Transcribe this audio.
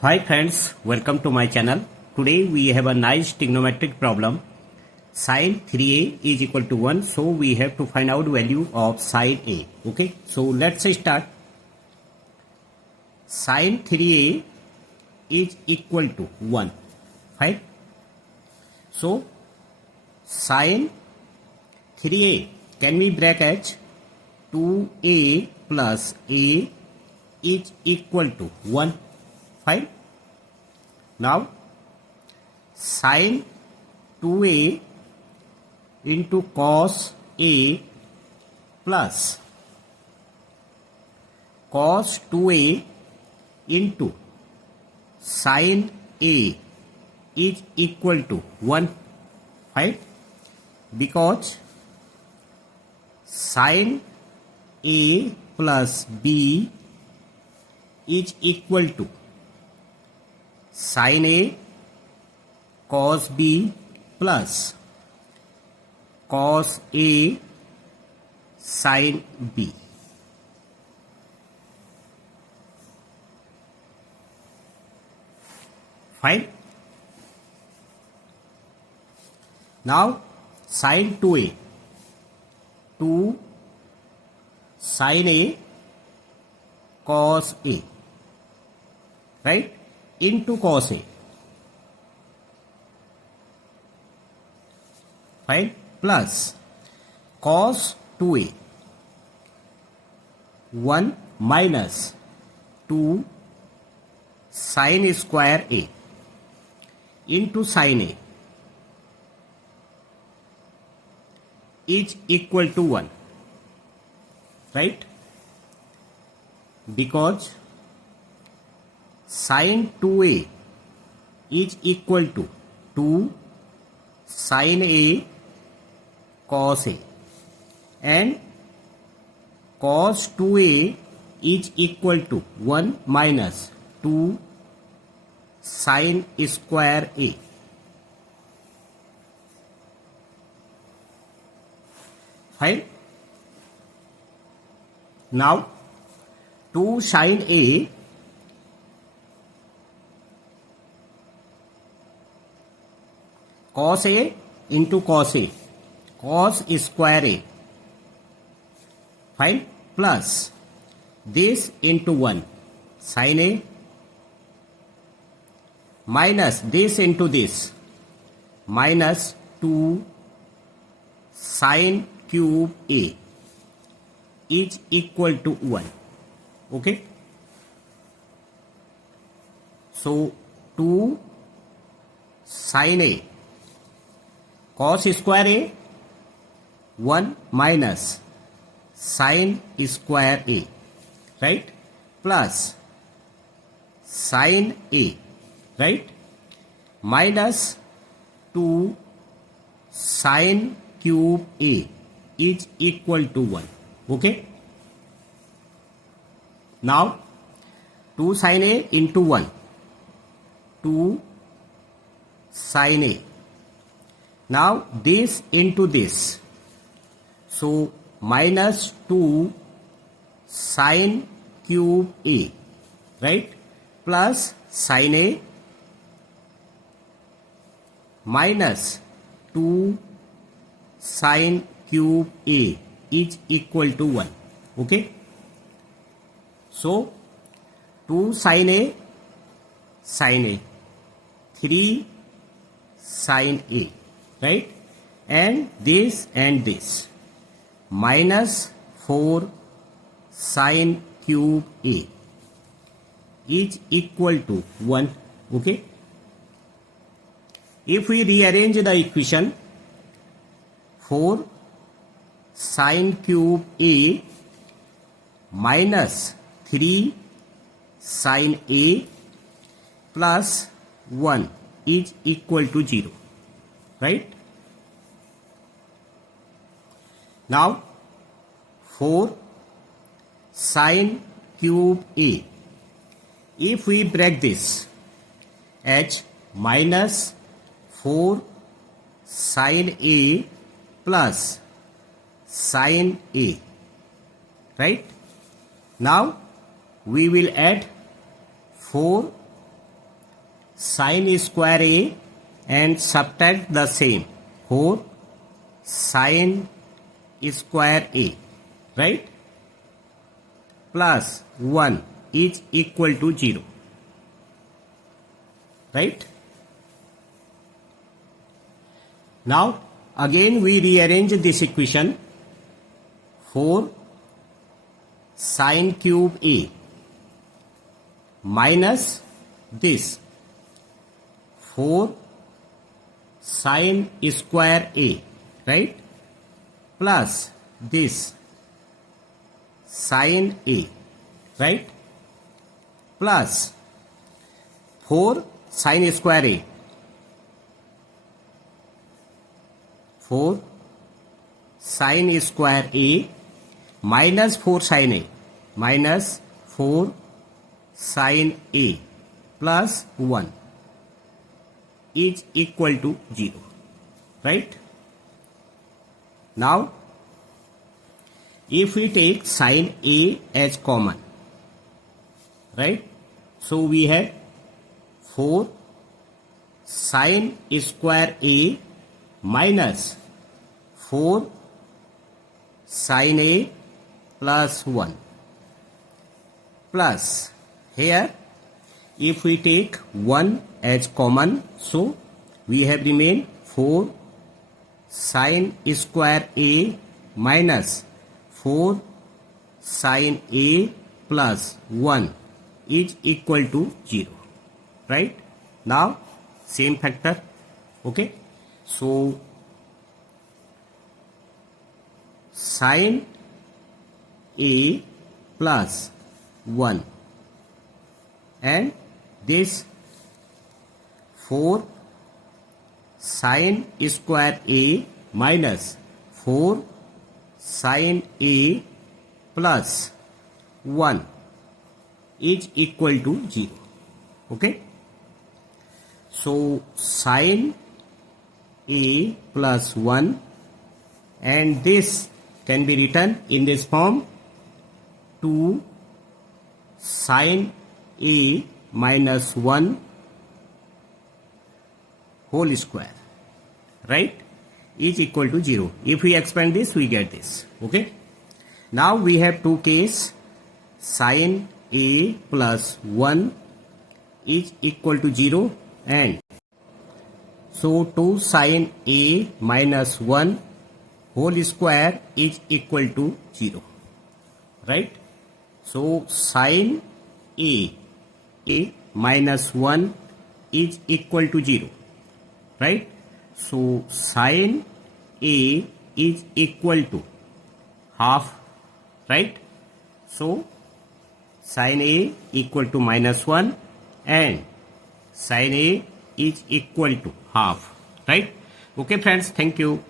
Hi friends, welcome to my channel. Today we have a nice trigonometric problem. Sin 3a is equal to 1, so we have to find out value of sin a. Okay, so let's start. Sin 3a is equal to 1. Fine. So sin 3a can we break as 2a plus a is equal to 1. Fine. Now sin 2a into cos a plus cos 2a into sin a is equal to 1. Right? Because sin a plus b is equal to sin a cos b plus cos a sin b. Fine. Now sin 2a, 2 sin a cos a, right, into cos a. Fine. Plus cos 2a, 1 minus 2 sin square a into sin a is equal to 1. Right? Because sin 2a is equal to 2 sin a cos a and cos 2a is equal to 1 minus 2 sin square a. Fine. Now 2 sin a cos a into cos a, cos square a. Fine. Plus this into 1 sin a minus this into this minus 2 sin cube a is equal to 1. Okay. So 2 sin a cos square a 1 minus sin square a, right, plus sin a, right, minus 2 sin cube a is equal to 1. Okay. Now 2 sin a into 1, 2 sin a. Now this into this, so minus 2 sin cube a, right, plus sin a minus 2 sin cube a is equal to 1. Okay. So 2 sin a, 3 sin a, right, and this minus 4 sin cube a is equal to 1. Okay. If we rearrange the equation, 4 sin cube a minus 3 sin a plus 1 is equal to 0. Right? Now 4 sin cube a, if we break this as minus 4 sin a plus sin a, right, now we will add 4 sin square a and subtract the same 4 sin square a, right, plus 1 is equal to 0, right. Now again we rearrange this equation. 4 sin cube a minus this 4 sin square a, right, plus this sin a, right, plus 4 sin square a, 4 sin square a minus 4 sin a, minus 4 sin a plus 1 is equal to 0, right. Now if we take sin a as common, right, so we have 4 sin square a minus 4 sin a plus 1 plus here if we take 1 as common, so we have remained 4 sin square a minus 4 sin a plus 1 is equal to 0, right. Now same factor, okay, so sin a plus 1 and this 4 sin square a minus 4 sin a plus 1 is equal to 0, okay. So sin a plus 1 and this can be written in this form 2 sin a minus 1 whole square, right, is equal to 0. If we expand this, we get this, okay. Now we have two cases. Sin a plus 1 is equal to 0 and so 2 sin a minus 1 whole square is equal to 0, right. So sin a minus 1 is equal to 0, right. So sin a is equal to half, right. So sin a equal to minus 1 and sin a is equal to half, right. Okay friends, thank you.